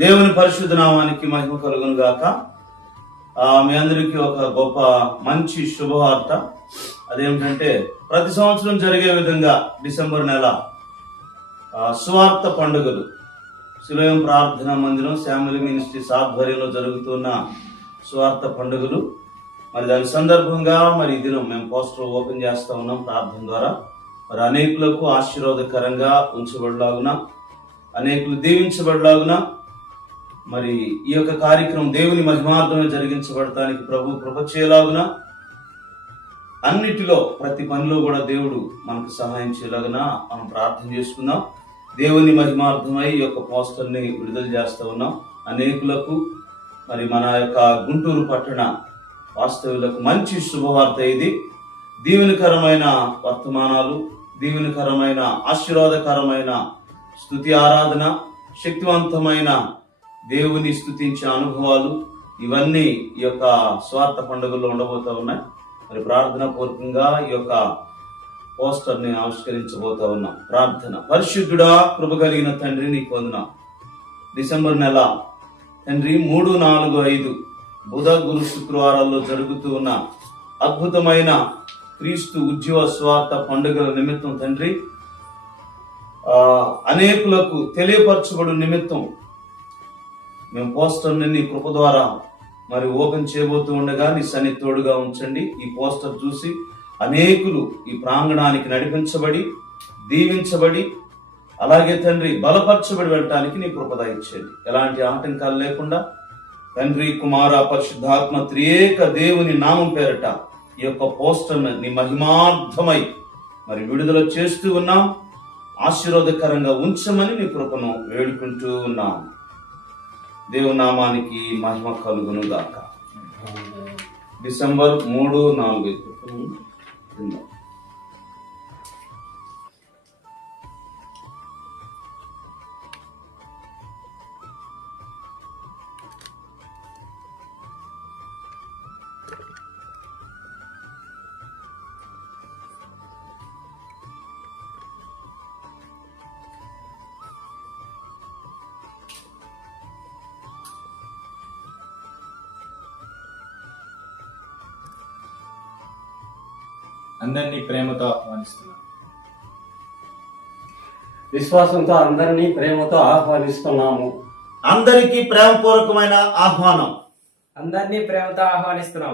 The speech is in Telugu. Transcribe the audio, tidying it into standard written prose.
దేవుని పరిశుద్ధ నామానికి మహిమ కలుగును గాక. మీ అందరికీ ఒక గొప్ప మంచి శుభవార్త. అదేమిటంటే, ప్రతి సంవత్సరం జరిగే విధంగా డిసెంబర్ నెల సువార్త పండుగలు శిలోయం ప్రార్థనా మందిరం శామ్యుల్ మినిస్ట్రీస్ ఆధ్వర్యంలో జరుగుతున్న సువార్త పండుగలు. మరి దాని సందర్భంగా ఈ దినం మేము పోస్టర్ ఓపెన్ చేస్తా ఉన్నాం ప్రార్థన ద్వారా. మరి అనేకులకు ఆశీర్వాదకరంగా ఉంచబడలాగున, అనేకులు దీవించబడలాగున, మరి ఈ యొక్క కార్యక్రమం దేవుని మహిమార్థమే జరిగించబడటానికి ప్రభు కృప చేయలాగున, అన్నిటిలో ప్రతి పనిలో కూడా దేవుడు మనకు సహాయం చేయలాగున మనం ప్రార్థన చేసుకుందాం. దేవుని మహిమార్థమై ఈ యొక్క పోస్టర్ని విడుదల చేస్తూ ఉన్నాం. అనేకులకు మరి మన యొక్క గుంటూరు పట్టణ వాస్తవులకు మంచి శుభవార్త ఇది. దీవెనకరమైన వర్తమానాలు, దీవెనకరమైన ఆశీర్వాదకరమైన స్తుతి ఆరాధన, శక్తివంతమైన దేవుని స్తుతించే అనుభవాలు, ఇవన్నీ ఈ యొక్క స్వార్థ పండుగల్లో ఉండబోతా ఉన్నాయి. మరి ప్రార్థన పూర్వకంగా ఈ యొక్క పోస్టర్ని ఆవిష్కరించబోతా ఉన్నాం. ప్రార్థన. పరిశుద్ధుడా, కృప కలిగిన తండ్రి, నీకు వందనాలు. డిసెంబర్ నెల తండ్రి 3, 4, 5 బుధ, గురు, శుక్రవారాల్లో జరుగుతూ ఉన్న అద్భుతమైన క్రీస్తు ఉజ్జీవ స్వార్థ పండుగల నిమిత్తం తండ్రి, అనేకులకు తెలియపరచబడు నిమిత్తం మేము పోస్టర్ని నీ కృప ద్వారా మరి ఓపెన్ చేయబోతూ ఉండగా నీ సన్నిధి తోడుగా ఉంచండి. ఈ పోస్టర్ చూసి అనేకులు ఈ ప్రాంగణానికి నడిపించబడి, దీవించబడి, అలాగే తండ్రి బలపరచబడి వెళ్ళటానికి నీ కృప దయచేయండి. ఎలాంటి ఆటంకాలు లేకుండా తండ్రి, కుమార, పరిశుద్ధాత్మ త్రియేక దేవుని నామం పేరట ఈ యొక్క పోస్టర్ను నీ మహిమార్థమై మరి విడుదల చేస్తూ ఉన్నాం. ఆశీర్వాదకరంగా ఉంచమని నీ కృపను వేడుకుంటూ ఉన్నాం. దేవుని నామానికి మహిమ కలుగును గాక. డిసెంబర్ 3, 4 అందరినీ ప్రేమతో ఆహ్వానిస్తున్నాను. విశ్వాసంతో అందరినీ ప్రేమతో ఆహ్వానిస్తున్నాము. అందరికీ ప్రేమపూర్వకమైన ఆహ్వానం. అందరినీ ప్రేమతో ఆహ్వానిస్తున్నాం.